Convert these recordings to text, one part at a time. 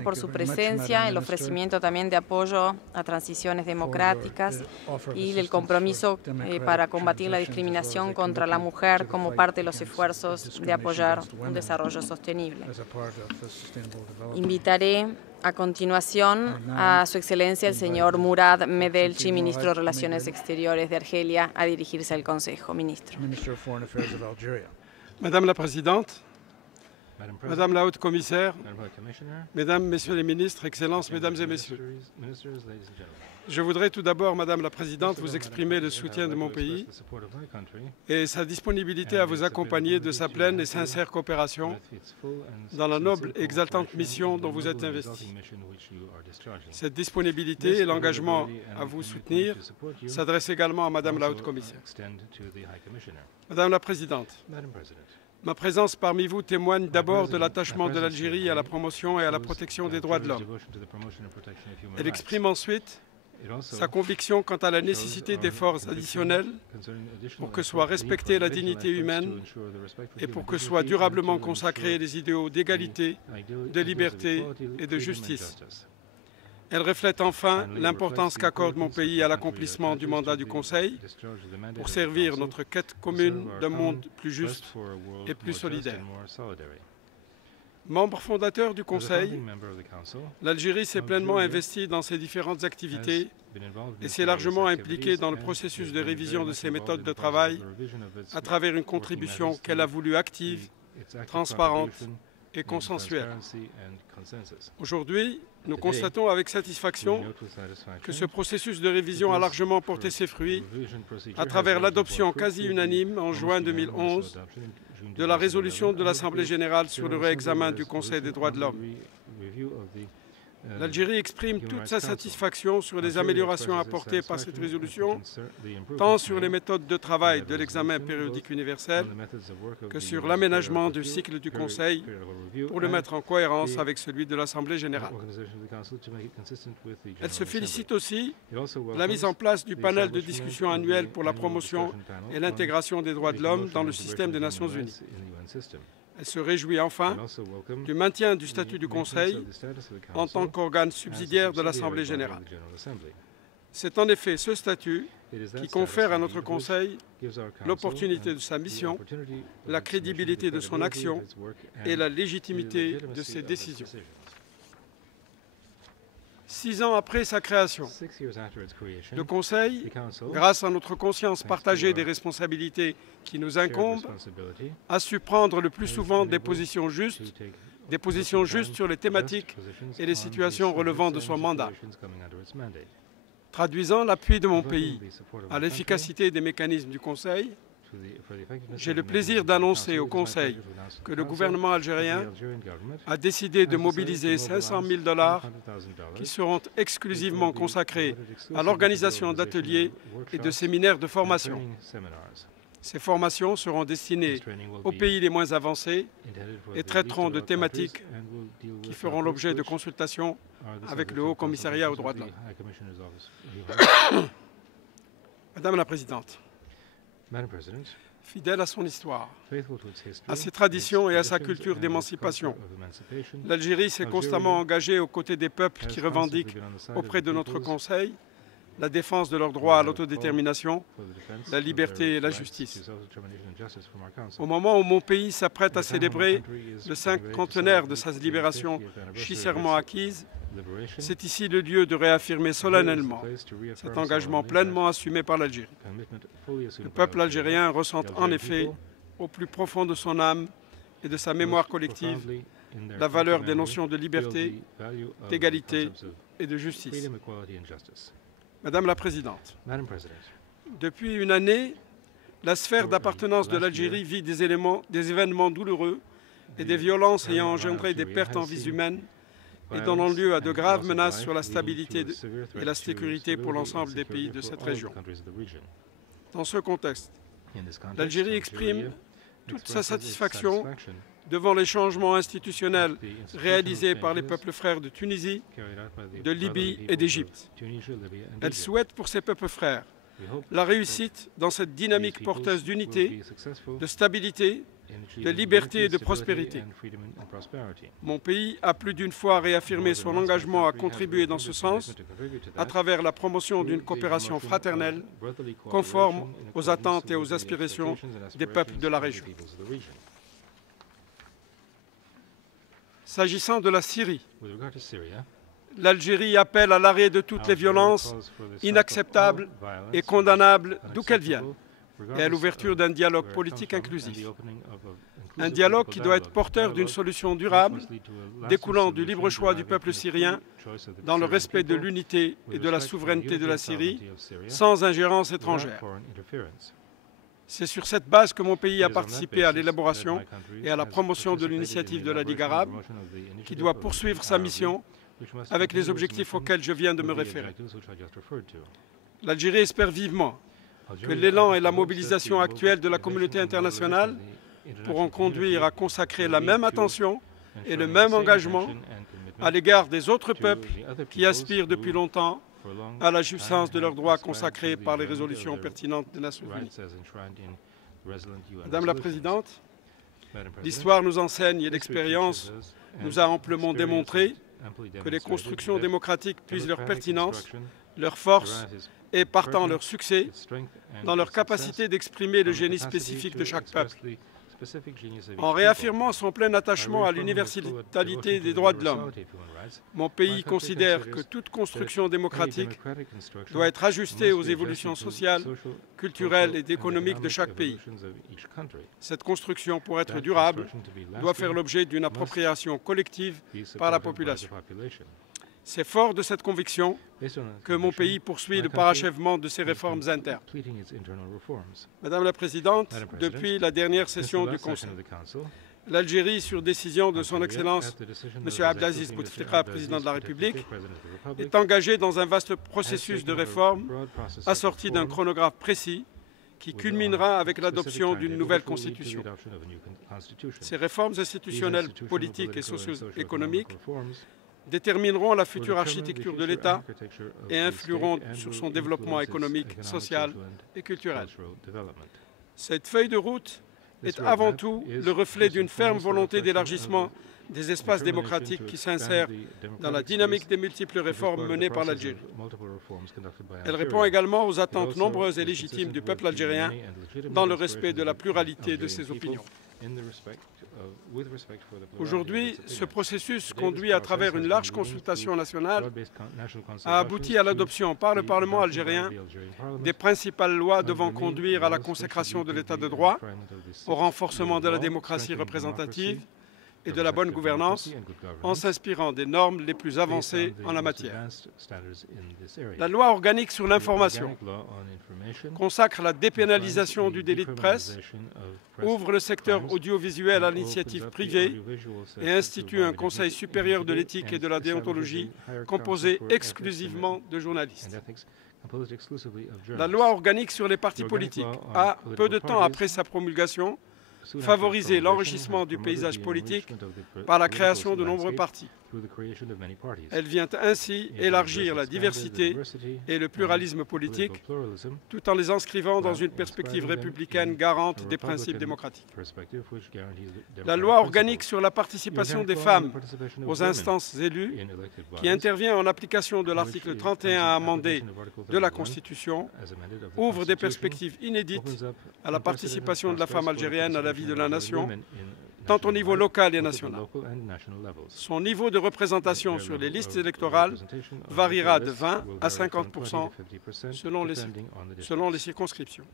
por su presencia, el ofrecimiento también de apoyo a transiciones democráticas y el compromiso para combatir la discriminación contra la mujer como parte de los esfuerzos de apoyar un desarrollo sostenible. Invitaré a continuación a Su Excelencia el señor Murad Medelci, Ministro de Relaciones Exteriores de Argelia, a dirigirse al Consejo. Ministro. Madame la Présidente, Madame la Haute Commissaire, Mesdames, Messieurs les ministres, Excellences, Mesdames et Messieurs, je voudrais tout d'abord, Madame la Présidente, vous exprimer le soutien de mon pays et sa disponibilité à vous accompagner de sa pleine et sincère coopération dans la noble et exaltante mission dont vous êtes investie. Cette disponibilité et l'engagement à vous soutenir s'adressent également à Madame la Haute Commissaire. Madame la Présidente, ma présence parmi vous témoigne d'abord de l'attachement de l'Algérie à la promotion et à la protection des droits de l'homme. Elle exprime ensuite sa conviction quant à la nécessité d'efforts additionnels pour que soit respectée la dignité humaine et pour que soient durablement consacrés les idéaux d'égalité, de liberté et de justice. Elle reflète enfin l'importance qu'accorde mon pays à l'accomplissement du mandat du Conseil pour servir notre quête commune d'un monde plus juste et plus solidaire. Membre fondateur du Conseil, l'Algérie s'est pleinement investie dans ses différentes activités et s'est largement impliquée dans le processus de révision de ses méthodes de travail à travers une contribution qu'elle a voulu active, transparente et consensuelle. Aujourd'hui, nous constatons avec satisfaction que ce processus de révision a largement porté ses fruits à travers l'adoption quasi unanime en juin 2011 de la résolution de l'Assemblée générale sur le réexamen du Conseil des droits de l'homme. L'Algérie exprime toute sa satisfaction sur les améliorations apportées par cette résolution, tant sur les méthodes de travail de l'examen périodique universel que sur l'aménagement du cycle du Conseil pour le mettre en cohérence avec celui de l'Assemblée générale. Elle se félicite aussi de la mise en place du panel de discussion annuel pour la promotion et l'intégration des droits de l'homme dans le système des Nations unies. Elle se réjouit enfin du maintien du statut du Conseil en tant qu'organe subsidiaire de l'Assemblée générale. C'est en effet ce statut qui confère à notre Conseil l'opportunité de sa mission, la crédibilité de son action et la légitimité de ses décisions. 6 ans après sa création, le Conseil, grâce à notre conscience partagée des responsabilités qui nous incombent, a su prendre le plus souvent des positions justes sur les thématiques et les situations relevant de son mandat. Traduisant l'appui de mon pays à l'efficacité des mécanismes du Conseil, j'ai le plaisir d'annoncer au Conseil que le gouvernement algérien a décidé de mobiliser 500 000 $ qui seront exclusivement consacrés à l'organisation d'ateliers et de séminaires de formation. Ces formations seront destinées aux pays les moins avancés et traiteront de thématiques qui feront l'objet de consultations avec le Haut Commissariat aux droits de l'homme. Madame la Présidente, fidèle à son histoire, à ses traditions et à sa culture d'émancipation, l'Algérie s'est constamment engagée aux côtés des peuples qui revendiquent auprès de notre Conseil la défense de leurs droits à l'autodétermination, la liberté et la justice. Au moment où mon pays s'apprête à célébrer le 50e de sa libération chichèrement acquise, c'est ici le lieu de réaffirmer solennellement cet engagement pleinement assumé par l'Algérie. Le peuple algérien ressent en effet, au plus profond de son âme et de sa mémoire collective, la valeur des notions de liberté, d'égalité et de justice. Madame la Présidente, depuis une année, la sphère d'appartenance de l'Algérie vit des événements douloureux et des violences ayant engendré des pertes en vies humaines et donnant lieu à de graves menaces sur la stabilité et la sécurité pour l'ensemble des pays de cette région. Dans ce contexte, l'Algérie exprime toute sa satisfaction devant les changements institutionnels réalisés par les peuples frères de Tunisie, de Libye et d'Égypte. Elle souhaite pour ces peuples frères la réussite dans cette dynamique porteuse d'unité, de stabilité de liberté et de prospérité. Mon pays a plus d'une fois réaffirmé son engagement à contribuer dans ce sens à travers la promotion d'une coopération fraternelle conforme aux attentes et aux aspirations des peuples de la région. S'agissant de la Syrie, l'Algérie appelle à l'arrêt de toutes les violences inacceptables et condamnables d'où qu'elles viennent et à l'ouverture d'un dialogue politique inclusif. Un dialogue qui doit être porteur d'une solution durable, découlant du libre choix du peuple syrien, dans le respect de l'unité et de la souveraineté de la Syrie, sans ingérence étrangère. C'est sur cette base que mon pays a participé à l'élaboration et à la promotion de l'initiative de la Ligue arabe, qui doit poursuivre sa mission avec les objectifs auxquels je viens de me référer. L'Algérie espère vivement que l'élan et la mobilisation actuelle de la communauté internationale pourront conduire à consacrer la même attention et le même engagement à l'égard des autres peuples qui aspirent depuis longtemps à la jouissance de leurs droits consacrés par les résolutions pertinentes des Nations Unies. Madame la Présidente, l'histoire nous enseigne et l'expérience nous a amplement démontré que les constructions démocratiques puisent leur pertinence, leur force et partant leur succès dans leur capacité d'exprimer le génie spécifique de chaque peuple. En réaffirmant son plein attachement à l'universalité des droits de l'homme, mon pays considère que toute construction démocratique doit être ajustée aux évolutions sociales, culturelles et économiques de chaque pays. Cette construction, pour être durable, doit faire l'objet d'une appropriation collective par la population. C'est fort de cette conviction que mon pays poursuit le parachèvement de ses réformes internes. Madame la Présidente, depuis la dernière session du Conseil, l'Algérie, sur décision de son Excellence M. Abdelaziz Bouteflika, président de la République, est engagée dans un vaste processus de réforme assorti d'un chronographe précis qui culminera avec l'adoption d'une nouvelle constitution. Ces réformes institutionnelles, politiques et socio-économiques détermineront la future architecture de l'État et influeront sur son développement économique, social et culturel. Cette feuille de route est avant tout le reflet d'une ferme volonté d'élargissement des espaces démocratiques qui s'insèrent dans la dynamique des multiples réformes menées par l'Algérie. Elle répond également aux attentes nombreuses et légitimes du peuple algérien dans le respect de la pluralité de ses opinions. Aujourd'hui, ce processus, conduit à travers une large consultation nationale, a abouti à l'adoption par le Parlement algérien des principales lois devant conduire à la consécration de l'État de droit, au renforcement de la démocratie représentative et de la bonne gouvernance, en s'inspirant des normes les plus avancées en la matière. La loi organique sur l'information consacre la dépénalisation du délit de presse, ouvre le secteur audiovisuel à l'initiative privée et institue un Conseil supérieur de l'éthique et de la déontologie composé exclusivement de journalistes. La loi organique sur les partis politiques a, peu de temps après sa promulgation, favoriser l'enrichissement du paysage politique par la création de nombreux partis. Elle vient ainsi élargir la diversité et le pluralisme politique, tout en les inscrivant dans une perspective républicaine garante des principes démocratiques. La loi organique sur la participation des femmes aux instances élues, qui intervient en application de l'article 31 amendé de la Constitution, ouvre des perspectives inédites à la participation de la femme algérienne à la vie de la nation, tant au niveau local et national. Son niveau de représentation sur les listes électorales variera de 20 à 50% selon les circonscriptions.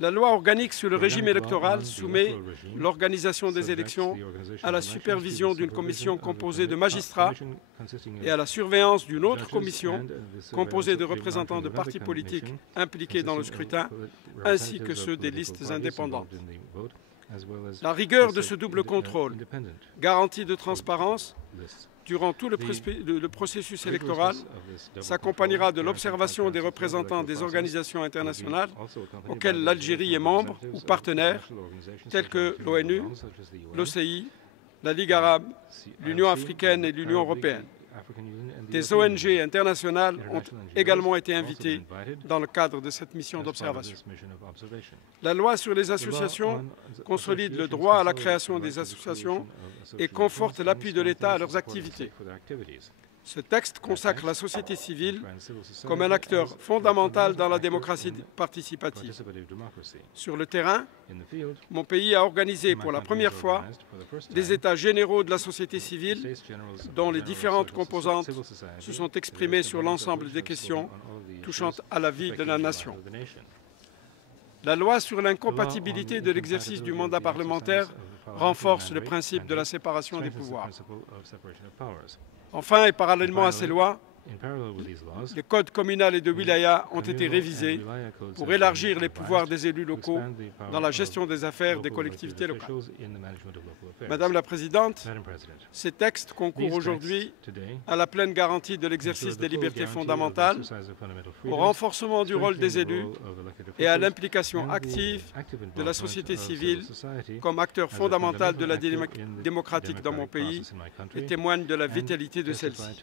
La loi organique sur le régime électoral soumet l'organisation des élections à la supervision d'une commission composée de magistrats et à la surveillance d'une autre commission composée de représentants de partis politiques impliqués dans le scrutin, ainsi que ceux des listes indépendantes. La rigueur de ce double contrôle, garantie de transparence, durant tout le processus électoral, s'accompagnera de l'observation des représentants des organisations internationales auxquelles l'Algérie est membre ou partenaire, telles que l'ONU, l'OCI, la Ligue arabe, l'Union africaine et l'Union européenne. Des ONG internationales ont également été invitées dans le cadre de cette mission d'observation. La loi sur les associations consolide le droit à la création des associations et conforte l'appui de l'État à leurs activités. Ce texte consacre la société civile comme un acteur fondamental dans la démocratie participative. Sur le terrain, mon pays a organisé pour la première fois des états généraux de la société civile dont les différentes composantes se sont exprimées sur l'ensemble des questions touchant à la vie de la nation. La loi sur l'incompatibilité de l'exercice du mandat parlementaire renforce le principe de la séparation des pouvoirs. Enfin, et parallèlement à ces lois, les codes communal et de wilaya ont été révisés pour élargir les pouvoirs des élus locaux dans la gestion des affaires des collectivités locales. Madame la Présidente, ces textes concourent aujourd'hui à la pleine garantie de l'exercice des libertés fondamentales, au renforcement du rôle des élus et à l'implication active de la société civile comme acteur fondamental de la dynamique démocratique dans mon pays et témoignent de la vitalité de celle-ci.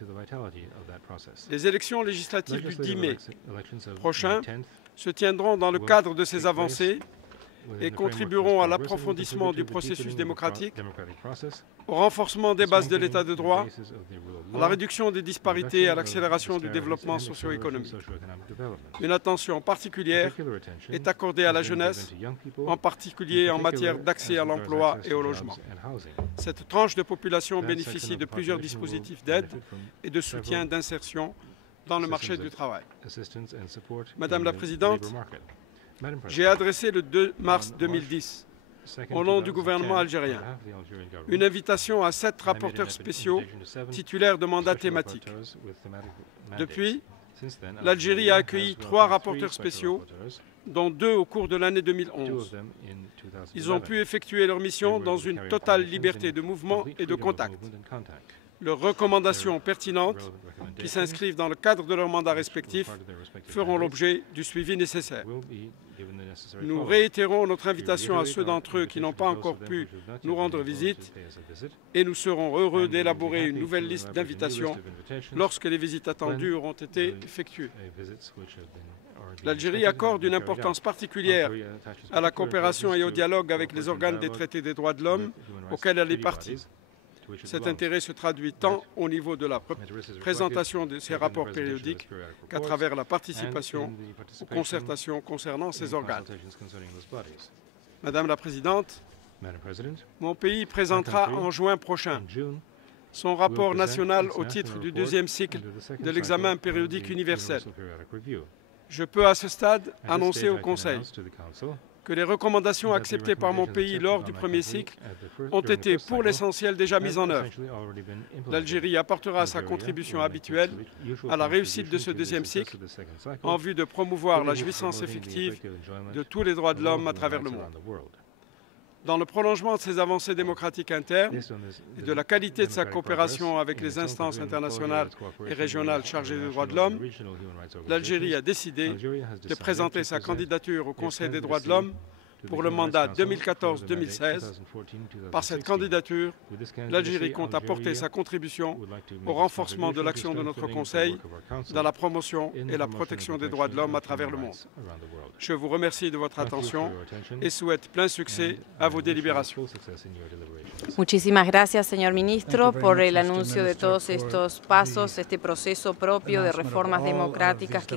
Les élections législatives du 10 mai prochain se tiendront dans le cadre de ces avancées et contribueront à l'approfondissement du processus démocratique, au renforcement des bases de l'État de droit, à la réduction des disparités et à l'accélération du développement socio-économique. Une attention particulière est accordée à la jeunesse, en particulier en matière d'accès à l'emploi et au logement. Cette tranche de population bénéficie de plusieurs dispositifs d'aide et de soutien d'insertion dans le marché du travail. Madame la Présidente, j'ai adressé le 2 mars 2010, au nom du gouvernement algérien, une invitation à 7 rapporteurs spéciaux titulaires de mandats thématiques. Depuis, l'Algérie a accueilli 3 rapporteurs spéciaux, dont 2 au cours de l'année 2011. Ils ont pu effectuer leur mission dans une totale liberté de mouvement et de contact. Leurs recommandations pertinentes, qui s'inscrivent dans le cadre de leurs mandats respectifs, feront l'objet du suivi nécessaire. Nous réitérons notre invitation à ceux d'entre eux qui n'ont pas encore pu nous rendre visite et nous serons heureux d'élaborer une nouvelle liste d'invitations lorsque les visites attendues auront été effectuées. L'Algérie accorde une importance particulière à la coopération et au dialogue avec les organes des traités des droits de l'homme auxquels elle est partie. Cet intérêt se traduit tant au niveau de la présentation de ces rapports périodiques qu'à travers la participation aux concertations concernant ces organes. Madame la Présidente, mon pays présentera en juin prochain son rapport national au titre du 2e cycle de l'examen périodique universel. Je peux à ce stade annoncer au Conseil que les recommandations acceptées par mon pays lors du 1er cycle ont été pour l'essentiel déjà mises en œuvre. L'Algérie apportera sa contribution habituelle à la réussite de ce 2e cycle en vue de promouvoir la jouissance effective de tous les droits de l'homme à travers le monde. Dans le prolongement de ces avancées démocratiques internes et de la qualité de sa coopération avec les instances internationales et régionales chargées des droits de l'homme, l'Algérie a décidé de présenter sa candidature au Conseil des droits de l'homme pour le mandat 2014-2016. Par cette candidature, l'Algérie compte apporter sa contribution au renforcement de l'action de notre Conseil dans la promotion et la protection des droits de l'homme à travers le monde. Je vous remercie de votre attention et souhaite plein succès à vos délibérations. Muchísimas gracias, señor ministro, por el anuncio de todos estos pasos, este proceso propio de reformas democráticas que